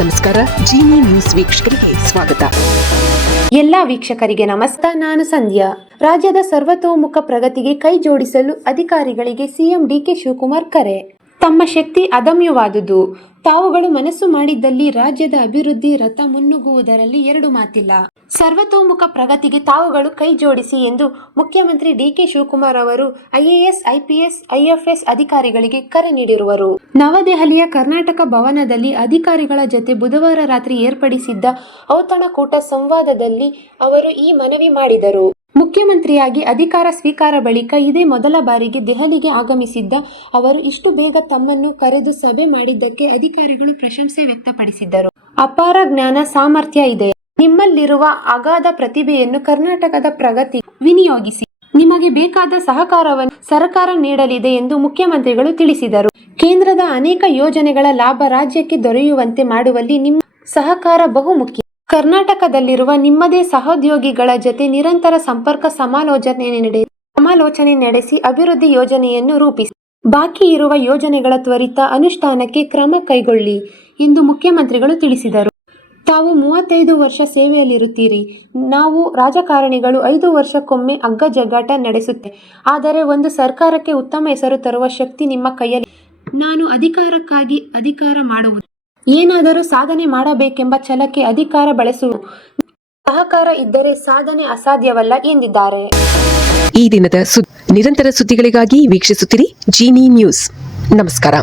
ನಮಸ್ಕಾರ. ಜಿನಿ ನ್ಯೂಸ್ ವೀಕ್ಷಕರಿಗೆ ಸ್ವಾಗತ. ಎಲ್ಲ ವೀಕ್ಷಕರಿಗೆ ನಮಸ್ಕಾರ. ನಾನು ಸಂಧ್ಯಾ. ರಾಜ್ಯದ ಸರ್ವತೋಮುಖ ಪ್ರಗತಿಗೆ ಕೈ ಜೋಡಿಸಲು ಅಧಿಕಾರಿಗಳಿಗೆ ಸಿಎಂ ಡಿಕೆ ಶಿವಕುಮಾರ್ ಕರೆ. ತಮ್ಮ ಶಕ್ತಿ ಅದಮ್ಯವಾದುದು. ತಾವುಗಳು ಮನಸ್ಸು ಮಾಡಿದ್ದಲ್ಲಿ ರಾಜ್ಯದ ಅಭಿವೃದ್ಧಿ ರಥ ಮುನ್ನುಗ್ಗುವುದರಲ್ಲಿ ಎರಡು ಮಾತಿಲ್ಲ. ಸರ್ವತೋಮುಖ ಪ್ರಗತಿಗೆ ತಾವುಗಳು ಕೈ ಜೋಡಿಸಿ ಎಂದು ಮುಖ್ಯಮಂತ್ರಿ ಡಿಕೆ ಶಿವಕುಮಾರ್ ಅವರು IAS, IPS, IFS ಅಧಿಕಾರಿಗಳಿಗೆ ಕರೆ ನೀಡಿರುವರು. ನವದೆಹಲಿಯ ಕರ್ನಾಟಕ ಭವನದಲ್ಲಿ ಅಧಿಕಾರಿಗಳ ಜತೆ ಬುಧವಾರ ರಾತ್ರಿ ಏರ್ಪಡಿಸಿದ್ದ ಔತಣಕೂಟ ಸಂವಾದದಲ್ಲಿ ಅವರು ಈ ಮನವಿ ಮಾಡಿದರು. ಮುಖ್ಯಮಂತ್ರಿಯಾಗಿ ಅಧಿಕಾರ ಸ್ವೀಕಾರ ಬಳಿಕ ಇದೇ ಮೊದಲ ಬಾರಿಗೆ ದೆಹಲಿಗೆ ಆಗಮಿಸಿದ್ದ ಅವರು ಇಷ್ಟು ಬೇಗ ತಮ್ಮನ್ನು ಕರೆದು ಸಭೆ ಮಾಡಿದ್ದಕ್ಕೆ ಅಧಿಕಾರಿಗಳು ಪ್ರಶಂಸೆ ವ್ಯಕ್ತಪಡಿಸಿದ್ದರು. ಅಪಾರ ಜ್ಞಾನ ಸಾಮರ್ಥ್ಯ ಇದೆ. ನಿಮ್ಮಲ್ಲಿರುವ ಅಗಾಧ ಪ್ರತಿಭೆಯನ್ನು ಕರ್ನಾಟಕದ ಪ್ರಗತಿ ವಿನಿಯೋಗಿಸಿ. ನಿಮಗೆ ಬೇಕಾದ ಸಹಕಾರವನ್ನು ಸರ್ಕಾರ ನೀಡಲಿದೆ ಎಂದು ಮುಖ್ಯಮಂತ್ರಿಗಳು ತಿಳಿಸಿದರು. ಕೇಂದ್ರದ ಅನೇಕ ಯೋಜನೆಗಳ ಲಾಭ ರಾಜ್ಯಕ್ಕೆ ದೊರೆಯುವಂತೆ ಮಾಡುವಲ್ಲಿ ನಿಮ್ಮ ಸಹಕಾರ ಬಹುಮುಖ್ಯ. ಕರ್ನಾಟಕದಲ್ಲಿರುವ ನಿಮ್ಮದೇ ಸಹೋದ್ಯೋಗಿಗಳ ಜತೆ ನಿರಂತರ ಸಂಪರ್ಕ ಸಮಾಲೋಚನೆ ನಡೆಸಿ ಅಭಿವೃದ್ಧಿ ಯೋಜನೆಯನ್ನು ರೂಪಿಸಿ. ಬಾಕಿ ಇರುವ ಯೋಜನೆಗಳ ತ್ವರಿತ ಅನುಷ್ಠಾನಕ್ಕೆ ಕ್ರಮ ಕೈಗೊಳ್ಳಿ ಎಂದು ಮುಖ್ಯಮಂತ್ರಿಗಳು ತಿಳಿಸಿದರು. ತಾವು 35 ವರ್ಷ ಸೇವೆಯಲ್ಲಿರುತ್ತೀರಿ. ನಾವು ರಾಜಕಾರಣಿಗಳು 5 ವರ್ಷಕ್ಕೊಮ್ಮೆ ಅಗ್ಗಜಗ್ಗಾಟ ನಡೆಸುತ್ತೇವೆ. ಆದರೆ ಒಂದು ಸರ್ಕಾರಕ್ಕೆ ಉತ್ತಮ ಹೆಸರು ತರುವ ಶಕ್ತಿ ನಿಮ್ಮ ಕೈಯಲ್ಲಿ. ನಾನು ಅಧಿಕಾರಕ್ಕಾಗಿ ಅಧಿಕಾರ ಮಾಡುವುದು, ಏನಾದರೂ ಸಾಧನೆ ಮಾಡಬೇಕೆಂಬ ಛಲಕ್ಕೆ ಅಧಿಕಾರ ಬಳಸುವುದು. ಸಹಕಾರ ಇದ್ದರೆ ಸಾಧನೆ ಅಸಾಧ್ಯವಲ್ಲ ಎಂದಿದ್ದಾರೆ. ಈ ದಿನದ ನಿರಂತರ ಸುದ್ದಿಗಳಿಗಾಗಿ ವೀಕ್ಷಿಸುತ್ತಿರಿ ಜಿನಿ ನ್ಯೂಸ್. ನಮಸ್ಕಾರ.